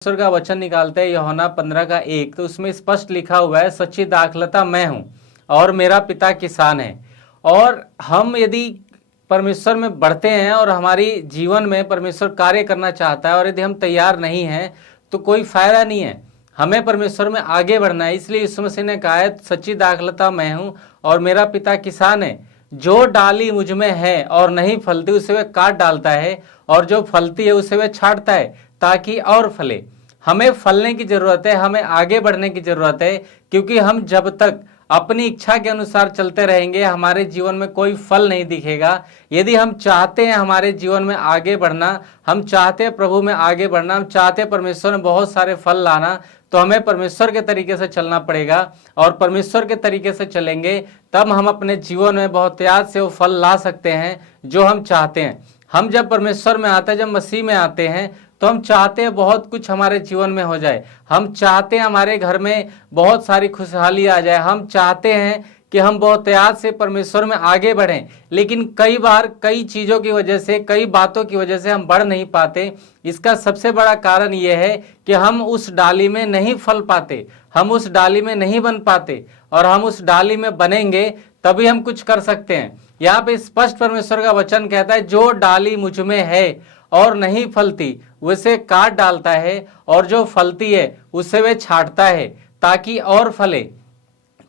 परमेश्वर का वचन निकालते हैं यूहन्ना 15 का 1, तो उसमें स्पष्ट लिखा हुआ है, सच्ची दाखलता मैं हूं और मेरा पिता किसान है। और हम यदि परमेश्वर में बढ़ते हैं और हमारी जीवन में परमेश्वर कार्य करना चाहता है और यदि हम तैयार नहीं हैं तो कोई फायदा नहीं है। हमें परमेश्वर में आगे बढ़ना है। इसलिए यीशु मसीह ने कहा है, सच्ची दाखलता मैं हूं और मेरा पिता किसान है। जो डाली मुझ में है और नहीं फलती उसे वह काट डालता है, और जो फलती है उसे वह छांटता है ताकि और फले। हमें फलने की जरूरत है, हमें आगे बढ़ने की जरूरत है, क्योंकि हम जब तक अपनी इच्छा के अनुसार चलते रहेंगे हमारे जीवन में कोई फल नहीं दिखेगा। यदि हम चाहते हैं हमारे जीवन में आगे बढ़ना, हम चाहते हैं प्रभु में आगे बढ़ना, हम चाहते हैं परमेश्वर में बहुत सारे फल लाना, तो हमें परमेश्वर के तरीके से चलना पड़ेगा। और परमेश्वर के तरीके से चलेंगे तब हम अपने जीवन में बहुत याद से वो फल ला सकते हैं जो हम चाहते हैं। हम जब परमेश्वर में आते हैं, जब मसीह में आते हैं, तो हम चाहते हैं बहुत कुछ हमारे जीवन में हो जाए। हम चाहते हैं हमारे घर में बहुत सारी खुशहाली आ जाए। हम चाहते हैं कि हम बहुत याद से परमेश्वर में आगे बढ़ें, लेकिन कई बार कई चीज़ों की वजह से, कई बातों की वजह से हम बढ़ नहीं पाते। इसका सबसे बड़ा कारण यह है कि हम उस डाली में नहीं फल पाते, हम उस डाली में नहीं बन पाते। और हम उस डाली में बनेंगे तभी हम कुछ कर सकते हैं। यहाँ पे स्पष्ट परमेश्वर का वचन कहता है, जो डाली मुझ में है और नहीं फलती उसे काट डालता है, और जो फलती है उसे वे छांटता है ताकि और फले।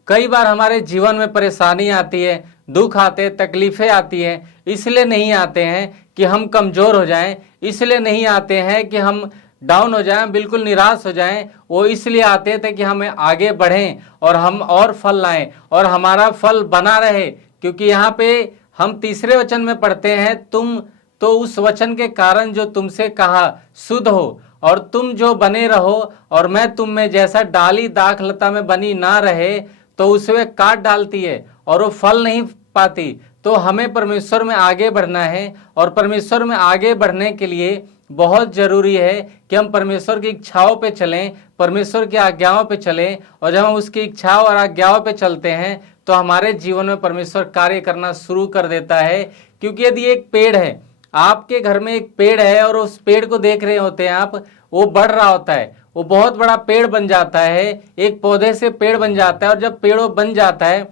कई बार हमारे जीवन में परेशानी आती है, दुख आते हैं, तकलीफें आती हैं। इसलिए नहीं आते हैं कि हम कमजोर हो जाएं, इसलिए नहीं आते हैं कि हम डाउन हो जाएं, बिल्कुल निराश हो जाएं। वो इसलिए आते थे कि हमें आगे बढ़ें और हम और फल लाएं और हमारा फल बना रहे। क्योंकि यहाँ पे हम तीसरे वचन में पढ़ते हैं, तुम तो उस वचन के कारण जो तुमसे कहा शुद्ध हो, और तुम जो बने रहो और मैं तुम में, जैसा डाली दाखलता में बनी ना रहे तो उसे काट डालती है और वो फल नहीं पाती। तो हमें परमेश्वर में आगे बढ़ना है, और परमेश्वर में आगे बढ़ने के लिए बहुत जरूरी है कि हम परमेश्वर की इच्छाओं पे चलें, परमेश्वर की आज्ञाओं पे चलें। और जब हम उसकी इच्छाओं और आज्ञाओं पे चलते हैं तो हमारे जीवन में परमेश्वर कार्य करना शुरू कर देता है। क्योंकि यदि एक पेड़ है, आपके घर में एक पेड़ है और उस पेड़ को देख रहे होते हैं आप, वो बढ़ रहा होता है, वो बहुत बड़ा पेड़ बन जाता है, एक पौधे से पेड़ बन जाता है। और जब पेड़ बन जाता है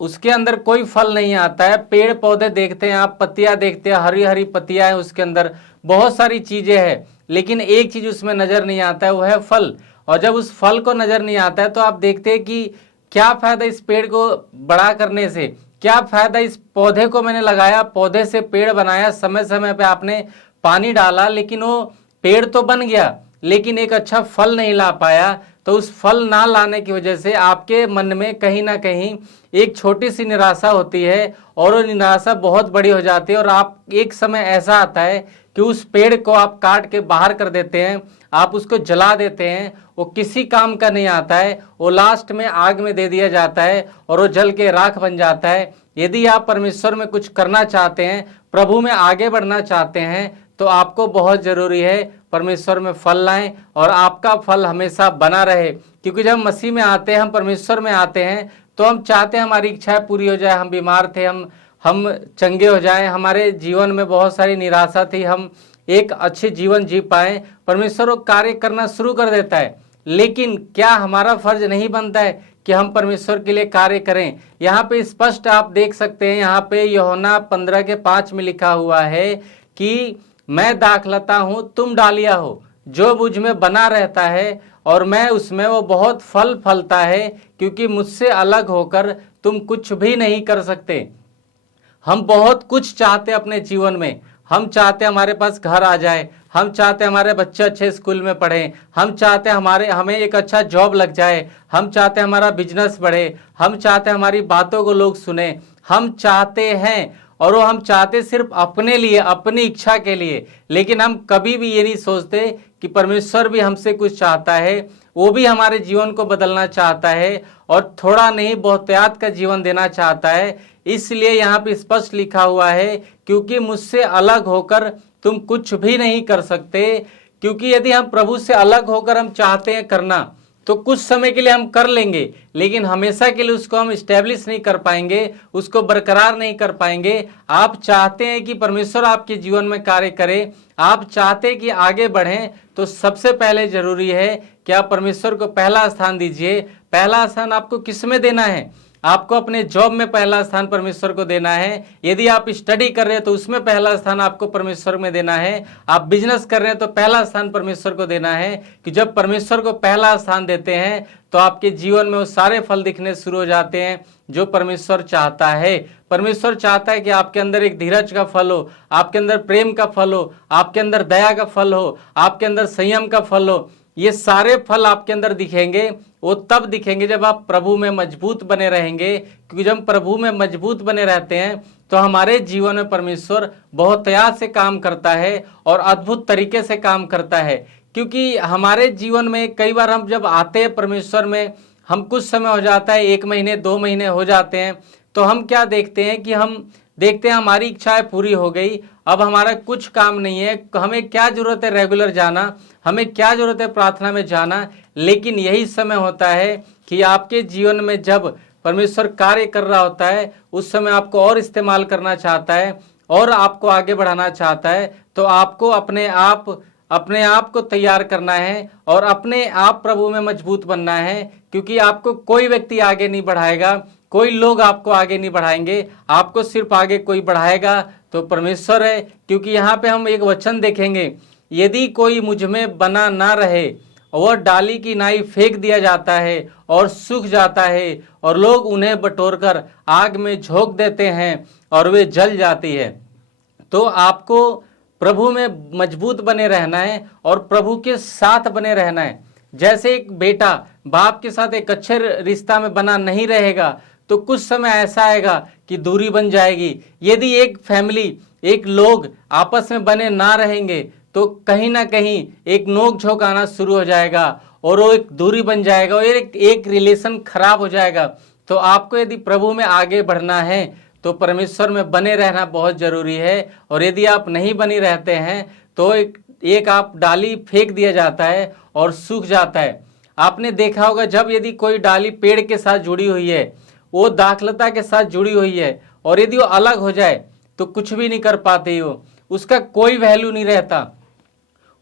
उसके अंदर कोई फल नहीं आता है। पेड़ पौधे देखते हैं आप, पत्तियां देखते हैं, हरी हरी पत्तियां हैं, उसके अंदर बहुत सारी चीजें हैं, लेकिन एक चीज उसमें नजर नहीं आता है, वो है फल। और जब उस फल को नजर नहीं आता है तो आप देखते हैं कि क्या फायदा इस पेड़ को बड़ा करने से, क्या फायदा इस पौधे को मैंने लगाया, पौधे से पेड़ बनाया, समय समय पे आपने पानी डाला, लेकिन वो पेड़ तो बन गया लेकिन एक अच्छा फल नहीं ला पाया। तो उस फल ना लाने की वजह से आपके मन में कहीं ना कहीं एक छोटी सी निराशा होती है, और वो निराशा बहुत बड़ी हो जाती है। और आप, एक समय ऐसा आता है कि उस पेड़ को आप काट के बाहर कर देते हैं, आप उसको जला देते हैं, वो किसी काम का नहीं आता है, वो लास्ट में आग में दे दिया जाता है और वो जल के राख बन जाता है। यदि आप परमेश्वर में कुछ करना चाहते हैं, प्रभु में आगे बढ़ना चाहते हैं, तो आपको बहुत जरूरी है परमेश्वर में फल लाएं और आपका फल हमेशा बना रहे। क्योंकि जब मसीह में आते हैं, हम परमेश्वर में आते हैं, तो हम चाहते हैं हमारी इच्छाएं पूरी हो जाए। हम बीमार थे, हम चंगे हो जाएं, हमारे जीवन में बहुत सारी निराशा थी, हम एक अच्छे जीवन जी पाए। परमेश्वर वो कार्य करना शुरू कर देता है, लेकिन क्या हमारा फर्ज नहीं बनता है कि हम परमेश्वर के लिए कार्य करें? यहाँ पे स्पष्ट आप देख सकते हैं, यहाँ पे यूहन्ना 15 के 5 में लिखा हुआ है कि मैं दाखलता हूँ, तुम डालियाँ हो। जो मुझ में बना रहता है और मैं उसमें, वो बहुत फल फलता है, क्योंकि मुझसे अलग होकर तुम कुछ भी नहीं कर सकते। हम बहुत कुछ चाहते हैं अपने जीवन में। हम चाहते हैं हमारे पास घर आ जाए, हम चाहते हैं हमारे बच्चे अच्छे स्कूल में पढ़ें, हम चाहते हैं हमें एक अच्छा जॉब लग जाए, हम चाहते हैं हमारा बिजनेस बढ़े, हम चाहते हैं हमारी बातों को लोग सुने, हम चाहते हैं। और वो हम चाहते सिर्फ अपने लिए, अपनी इच्छा के लिए। लेकिन हम कभी भी ये नहीं सोचते कि परमेश्वर भी हमसे कुछ चाहता है, वो भी हमारे जीवन को बदलना चाहता है और थोड़ा नहीं बहुतायत का जीवन देना चाहता है। इसलिए यहाँ पे स्पष्ट लिखा हुआ है, क्योंकि मुझसे अलग होकर तुम कुछ भी नहीं कर सकते। क्योंकि यदि हम प्रभु से अलग होकर हम चाहते हैं करना, तो कुछ समय के लिए हम कर लेंगे, लेकिन हमेशा के लिए उसको हम इस्टेब्लिश नहीं कर पाएंगे, उसको बरकरार नहीं कर पाएंगे। आप चाहते हैं कि परमेश्वर आपके जीवन में कार्य करे, आप चाहते हैं कि आगे बढ़ें, तो सबसे पहले जरूरी है कि आप परमेश्वर को पहला स्थान दीजिए। पहला स्थान आपको किस में देना है? आपको अपने जॉब में पहला स्थान परमेश्वर को देना है। यदि आप स्टडी कर रहे हैं तो उसमें पहला स्थान आपको परमेश्वर में देना है। आप बिजनेस कर रहे हैं तो पहला स्थान परमेश्वर को देना है, कि जब परमेश्वर को पहला स्थान देते हैं तो आपके जीवन में वो सारे फल दिखने शुरू हो जाते हैं जो परमेश्वर चाहता है। परमेश्वर चाहता है कि आपके अंदर एक धीरज का फल हो, आपके अंदर प्रेम का फल हो, आपके अंदर दया का फल हो, आपके अंदर संयम का फल हो। ये सारे फल आपके अंदर दिखेंगे, वो तब दिखेंगे जब आप प्रभु में मजबूत बने रहेंगे। क्योंकि जब प्रभु में मजबूत बने रहते हैं तो हमारे जीवन में परमेश्वर बहुत त्याग से काम करता है और अद्भुत तरीके से काम करता है। क्योंकि हमारे जीवन में कई बार हम जब आते हैं परमेश्वर में, हम कुछ समय हो जाता है, 1 महीने 2 महीने हो जाते हैं, तो हम क्या देखते हैं कि हम देखते हैं हमारी इच्छाएं पूरी हो गई, अब हमारा कुछ काम नहीं है, हमें क्या जरूरत है रेगुलर जाना, हमें क्या जरूरत है प्रार्थना में जाना। लेकिन यही समय होता है कि आपके जीवन में जब परमेश्वर कार्य कर रहा होता है, उस समय आपको और इस्तेमाल करना चाहता है और आपको आगे बढ़ाना चाहता है। तो आपको अपने आप को तैयार करना है और अपने आप प्रभु में मजबूत बनना है। क्योंकि आपको कोई व्यक्ति आगे नहीं बढ़ाएगा, कोई लोग आपको आगे नहीं बढ़ाएंगे, आपको सिर्फ आगे कोई बढ़ाएगा तो परमेश्वर है। क्योंकि यहाँ पे हम एक वचन देखेंगे, यदि कोई मुझ में बना ना रहे, वह डाली की नाई फेंक दिया जाता है और सूख जाता है, और लोग उन्हें बटोरकर आग में झोंक देते हैं और वे जल जाती है। तो आपको प्रभु में मजबूत बने रहना है और प्रभु के साथ बने रहना है। जैसे एक बेटा बाप के साथ एक अच्छे रिश्ता में बना नहीं रहेगा तो कुछ समय ऐसा आएगा कि दूरी बन जाएगी। यदि एक फैमिली, एक लोग आपस में बने ना रहेंगे तो कहीं ना कहीं एक नोक झोंक आना शुरू हो जाएगा और वो एक दूरी बन जाएगा और एक रिलेशन खराब हो जाएगा। तो आपको यदि प्रभु में आगे बढ़ना है तो परमेश्वर में बने रहना बहुत जरूरी है। और यदि आप नहीं बने रहते हैं तो एक आप डाली फेंक दिया जाता है और सूख जाता है। आपने देखा होगा जब यदि कोई डाली पेड़ के साथ जुड़ी हुई है, वो दाखलता के साथ जुड़ी हुई है, और यदि वो अलग हो जाए तो कुछ भी नहीं कर पाते हो, उसका कोई वैल्यू नहीं रहता,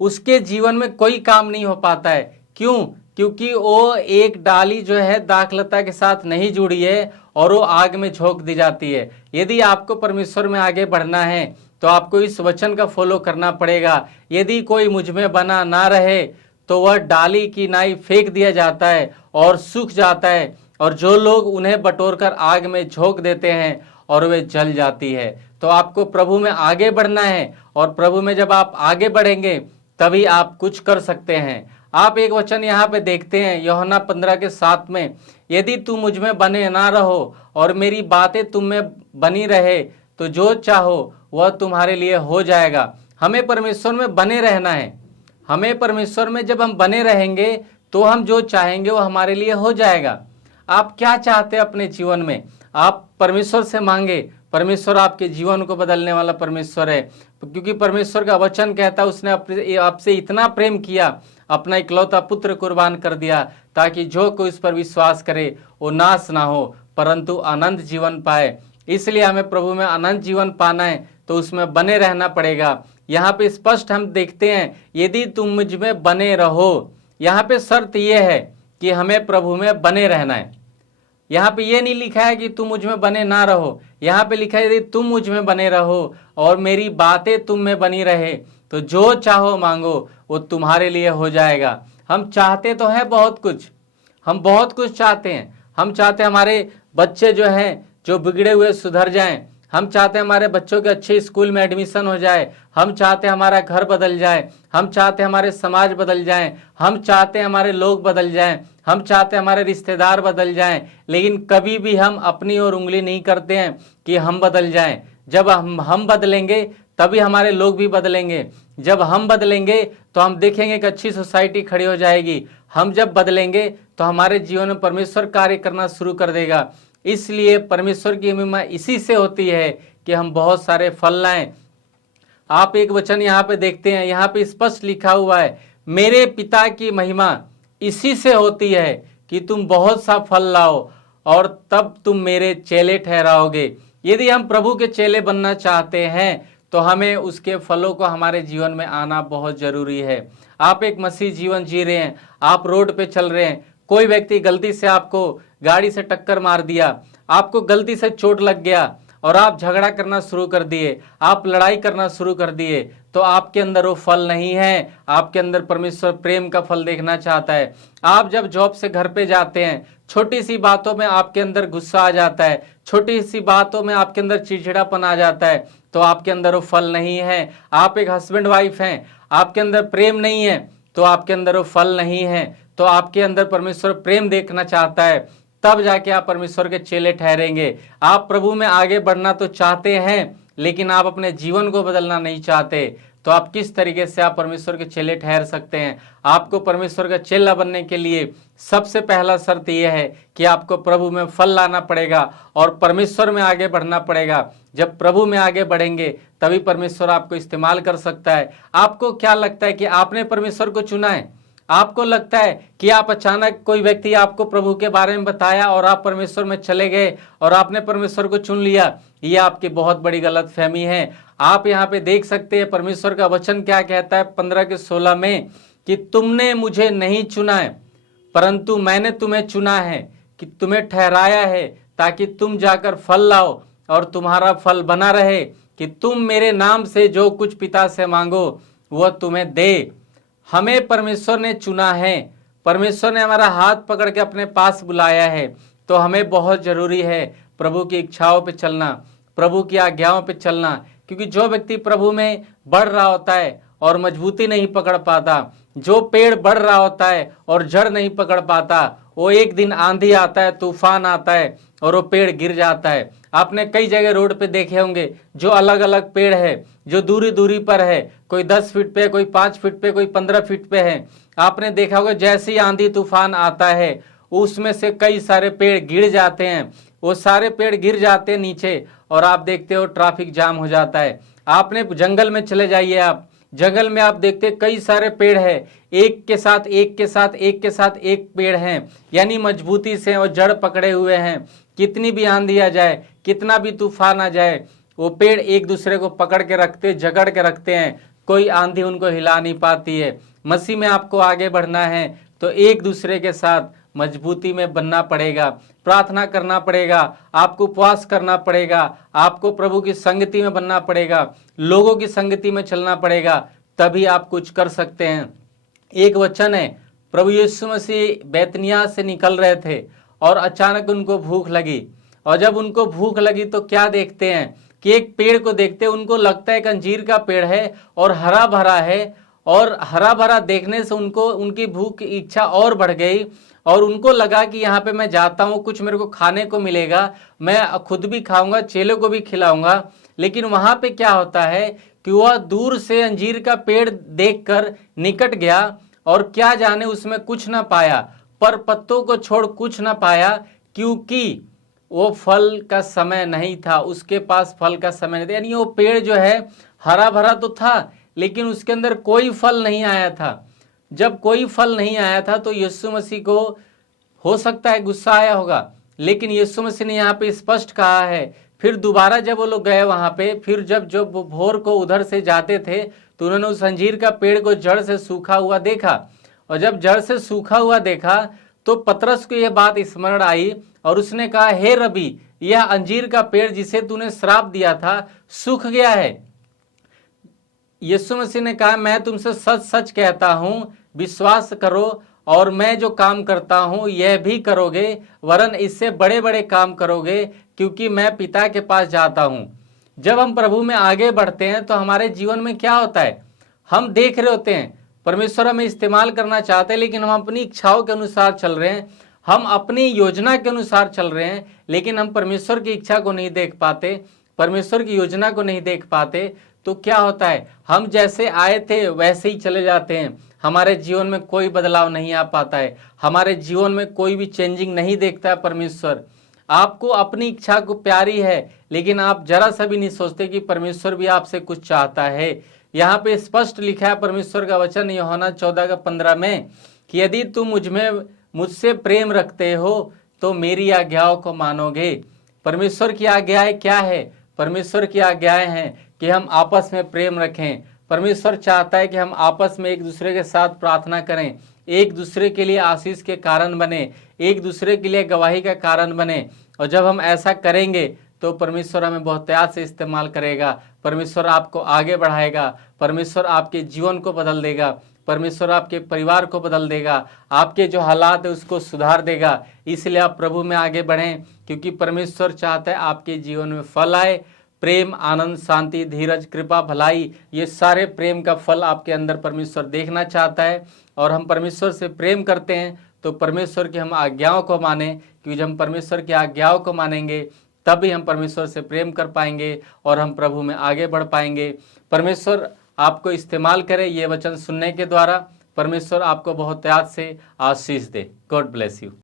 उसके जीवन में कोई काम नहीं हो पाता है। क्यों? क्योंकि वो एक डाली जो है दाखलता के साथ नहीं जुड़ी है और वो आग में झोंक दी जाती है। यदि आपको परमेश्वर में आगे बढ़ना है तो आपको इस वचन का फॉलो करना पड़ेगा। यदि कोई मुझ में बना ना रहे तो वह डाली की नाई फेंक दिया जाता है और सूख जाता है, और जो लोग उन्हें बटोरकर आग में झोंक देते हैं और वे जल जाती है। तो आपको प्रभु में आगे बढ़ना है, और प्रभु में जब आप आगे बढ़ेंगे तभी आप कुछ कर सकते हैं। आप एक वचन यहाँ पे देखते हैं यूहन्ना 15:7 में, यदि तुम मुझ में बने ना रहो और मेरी बातें तुम में बनी रहे तो जो चाहो वह तुम्हारे लिए हो जाएगा। हमें परमेश्वर में बने रहना है। हमें परमेश्वर में जब हम बने रहेंगे तो हम जो चाहेंगे वो हमारे लिए हो जाएगा। आप क्या चाहते हैं अपने जीवन में, आप परमेश्वर से मांगे। परमेश्वर आपके जीवन को बदलने वाला परमेश्वर है। क्योंकि परमेश्वर का वचन कहता है उसने आपसे इतना प्रेम किया, अपना इकलौता पुत्र कुर्बान कर दिया, ताकि जो कोई इस पर विश्वास करे वो नाश ना हो परंतु अनंत जीवन पाए। इसलिए हमें प्रभु में अनंत जीवन पाना है तो उसमें बने रहना पड़ेगा। यहाँ पे स्पष्ट हम देखते हैं, यदि तुम मुझ में बने रहो, यहाँ पे शर्त यह है कि हमें प्रभु में बने रहना है। यहाँ पे ये नहीं लिखा है कि तुम मुझ में बने ना रहो, यहाँ पे लिखा है यदि तुम मुझ में बने रहो और मेरी बातें तुम में बनी रहे तो जो चाहो मांगो वो तुम्हारे लिए हो जाएगा। हम चाहते तो हैं बहुत कुछ, हम बहुत कुछ चाहते हैं। हम चाहते हैं हमारे बच्चे जो हैं जो बिगड़े हुए सुधर जाएं, हम चाहते हैं हमारे बच्चों के अच्छे स्कूल में एडमिशन हो जाए, हम चाहते हैं हमारा घर बदल जाए, हम चाहते हैं हमारे समाज बदल जाएं, हम चाहते हैं हमारे लोग बदल जाएं, हम चाहते हैं हमारे रिश्तेदार बदल जाएं। लेकिन कभी भी हम अपनी ओर उंगली नहीं करते हैं कि हम बदल जाएं। जब हम बदलेंगे तभी हमारे लोग भी बदलेंगे। जब हम बदलेंगे तो हम देखेंगे कि अच्छी सोसाइटी खड़ी हो जाएगी। हम जब बदलेंगे तो हमारे जीवन में परमेश्वर कार्य करना शुरू कर देगा। इसलिए परमेश्वर की महिमा इसी से होती है कि हम बहुत सारे फल लाएं। आप एक वचन यहाँ पे देखते हैं, यहाँ पे स्पष्ट लिखा हुआ है, मेरे पिता की महिमा इसी से होती है कि तुम बहुत सा फल लाओ और तब तुम मेरे चेले ठहराओगे। यदि हम प्रभु के चेले बनना चाहते हैं तो हमें उसके फलों को हमारे जीवन में आना बहुत जरूरी है। आप एक मसीह जीवन जी रहे हैं, आप रोड पे चल रहे हैं, कोई व्यक्ति गलती से आपको गाड़ी से टक्कर मार दिया, आपको गलती से चोट लग गया और आप झगड़ा करना शुरू कर दिए, आप लड़ाई करना शुरू कर दिए, तो आपके अंदर वो फल नहीं है। आपके अंदर परमेश्वर प्रेम का फल देखना चाहता है। आप जब जॉब से घर पे जाते हैं, छोटी सी बातों में आपके अंदर गुस्सा आ जाता है, छोटी सी बातों में आपके अंदर चिड़चिड़ापन आ जाता है, तो आपके अंदर वो फल नहीं है। आप एक हस्बैंड वाइफ हैं, आपके अंदर प्रेम नहीं है, तो आपके अंदर वो फल नहीं है। तो आपके अंदर परमेश्वर प्रेम देखना चाहता है, तब जाके आप परमेश्वर के चेले ठहरेंगे। आप प्रभु में आगे बढ़ना तो चाहते हैं, लेकिन आप अपने जीवन को बदलना नहीं चाहते, तो आप किस तरीके से आप परमेश्वर के चेले ठहर सकते हैं? आपको परमेश्वर का चेला बनने के लिए सबसे पहला शर्त यह है कि आपको प्रभु में फल लाना पड़ेगा और परमेश्वर में आगे बढ़ना पड़ेगा। जब प्रभु में आगे बढ़ेंगे तभी परमेश्वर आपको इस्तेमाल कर सकता है। आपको क्या लगता है कि आपने परमेश्वर को चुना है? आपको लगता है कि आप अचानक कोई व्यक्ति आपको प्रभु के बारे में बताया और आप परमेश्वर में चले गए और आपने परमेश्वर को चुन लिया? ये आपकी बहुत बड़ी गलतफहमी है। आप यहाँ पे देख सकते हैं परमेश्वर का वचन क्या कहता है 15:16 में कि तुमने मुझे नहीं चुना है, परंतु मैंने तुम्हें चुना है कि तुम्हें ठहराया है ताकि तुम जाकर फल लाओ और तुम्हारा फल बना रहे, कि तुम मेरे नाम से जो कुछ पिता से मांगो वह तुम्हें दे। हमें परमेश्वर ने चुना है, परमेश्वर ने हमारा हाथ पकड़ के अपने पास बुलाया है। तो हमें बहुत जरूरी है प्रभु की इच्छाओं पे चलना, प्रभु की आज्ञाओं पे चलना, क्योंकि जो व्यक्ति प्रभु में बढ़ रहा होता है और मजबूती नहीं पकड़ पाता, जो पेड़ बढ़ रहा होता है और जड़ नहीं पकड़ पाता, वो एक दिन आंधी आता है, तूफान आता है और वो पेड़ गिर जाता है। आपने कई जगह रोड पे देखे होंगे जो अलग अलग पेड़ है, जो दूरी दूरी पर है, कोई 10 फीट पे, कोई 5 फीट पे, कोई 15 फीट पे है। आपने देखा होगा जैसे ही आंधी तूफान आता है उसमें से कई सारे पेड़ गिर जाते हैं, वो सारे पेड़ गिर जाते हैं नीचे और आप देखते हो ट्रैफिक जाम हो जाता है। आपने जंगल में चले जाइए, आप जंगल में आप देखते कई सारे पेड़ है, एक के साथ एक के साथ एक के साथ एक पेड़ हैं, यानी मजबूती से और जड़ पकड़े हुए हैं। कितनी भी आंधी आ जाए, कितना भी तूफान आ जाए, वो पेड़ एक दूसरे को पकड़ के रखते, जकड़ के रखते हैं, कोई आंधी उनको हिला नहीं पाती है। मसीह में आपको आगे बढ़ना है तो एक दूसरे के साथ मजबूती में बनना पड़ेगा, प्रार्थना करना पड़ेगा, आपको उपवास करना पड़ेगा, आपको प्रभु की संगति में बनना पड़ेगा, लोगों की संगति में चलना पड़ेगा, तभी आप कुछ कर सकते हैं। एक वचन है, प्रभु यीशु मसीह बैतनिय्याह से निकल रहे थे और अचानक उनको भूख लगी, और जब उनको भूख लगी तो क्या देखते हैं कि एक पेड़ को देखते हैं, उनको लगता है एक अंजीर का पेड़ है और हरा भरा है, और हरा भरा देखने से उनको उनकी भूख की इच्छा और बढ़ गई और उनको लगा कि यहाँ पे मैं जाता हूँ, कुछ मेरे को खाने को मिलेगा, मैं खुद भी खाऊंगा, चेलों को भी खिलाऊंगा। लेकिन वहां पे क्या होता है कि वह दूर से अंजीर का पेड़ देखकर निकट गया और क्या जाने उसमें कुछ ना पाया, पर पत्तों को छोड़ कुछ ना पाया, क्योंकि वो फल का समय नहीं था, उसके पास फल का समय नहीं था। यानी वो पेड़ जो है हरा भरा तो था लेकिन उसके अंदर कोई फल नहीं आया था। जब कोई फल नहीं आया था तो यीशु मसीह को हो सकता है गुस्सा आया होगा, लेकिन यीशु मसीह ने यहाँ पे स्पष्ट कहा है। फिर दोबारा जब वो लोग गए वहां पे, फिर जब भोर को उधर से जाते थे तो उन्होंने उस अंजीर का पेड़ को जड़ से सूखा हुआ देखा, और जब जड़ से सूखा हुआ देखा तो पतरस को यह बात स्मरण आई और उसने कहा, हे रबी, यह अंजीर का पेड़ जिसे तूने श्राप दिया था सूख गया है। यीशु मसीह ने कहा, मैं तुमसे सच सच कहता हूँ, विश्वास करो और मैं जो काम करता हूँ यह भी करोगे, वरन इससे बड़े बड़े काम करोगे, क्योंकि मैं पिता के पास जाता हूँ। जब हम प्रभु में आगे बढ़ते हैं तो हमारे जीवन में क्या होता है, हम देख रहे होते हैं परमेश्वर हमें इस्तेमाल करना चाहते हैं, लेकिन हम अपनी इच्छाओं के अनुसार चल रहे हैं, हम अपनी योजना के अनुसार चल रहे हैं, लेकिन हम परमेश्वर की इच्छा को नहीं देख पाते, परमेश्वर की योजना को नहीं देख पाते। तो क्या होता है, हम जैसे आए थे वैसे ही चले जाते हैं, हमारे जीवन में कोई बदलाव नहीं आ पाता है, हमारे जीवन में कोई भी चेंजिंग नहीं देखता है परमेश्वर। आपको अपनी इच्छा को प्यारी है, लेकिन आप जरा सा भी नहीं सोचते कि परमेश्वर भी आपसे कुछ चाहता है। यहाँ पे स्पष्ट लिखा है परमेश्वर का वचन यूहन्ना 14:15 में कि यदि तुम मुझसे प्रेम रखते हो तो मेरी आज्ञाओं को मानोगे। परमेश्वर की आज्ञाएं क्या है? परमेश्वर की आज्ञाएं हैं कि हम आपस में प्रेम रखें। परमेश्वर चाहता है कि हम आपस में एक दूसरे के साथ प्रार्थना करें, एक दूसरे के लिए आशीष के कारण बने, एक दूसरे के लिए गवाही का कारण बने। और जब हम ऐसा करेंगे तो परमेश्वर हमें बहुतायत से इस्तेमाल करेगा। परमेश्वर आपको आगे बढ़ाएगा, परमेश्वर आपके जीवन को बदल देगा, परमेश्वर आपके परिवार को बदल देगा, आपके जो हालात है उसको सुधार देगा। इसलिए आप प्रभु में आगे बढ़ें, क्योंकि परमेश्वर चाहता है आपके जीवन में फल आए। प्रेम, आनंद, शांति, धीरज, कृपा, भलाई, ये सारे प्रेम का फल आपके अंदर परमेश्वर देखना चाहता है। और हम परमेश्वर से प्रेम करते हैं तो परमेश्वर की हम आज्ञाओं को माने, क्योंकि जब हम परमेश्वर की आज्ञाओं को मानेंगे तभी हम परमेश्वर से प्रेम कर पाएंगे और हम प्रभु में आगे बढ़ पाएंगे। परमेश्वर आपको इस्तेमाल करे ये वचन सुनने के द्वारा। परमेश्वर आपको बहुतायत से आशीष दे। God bless you.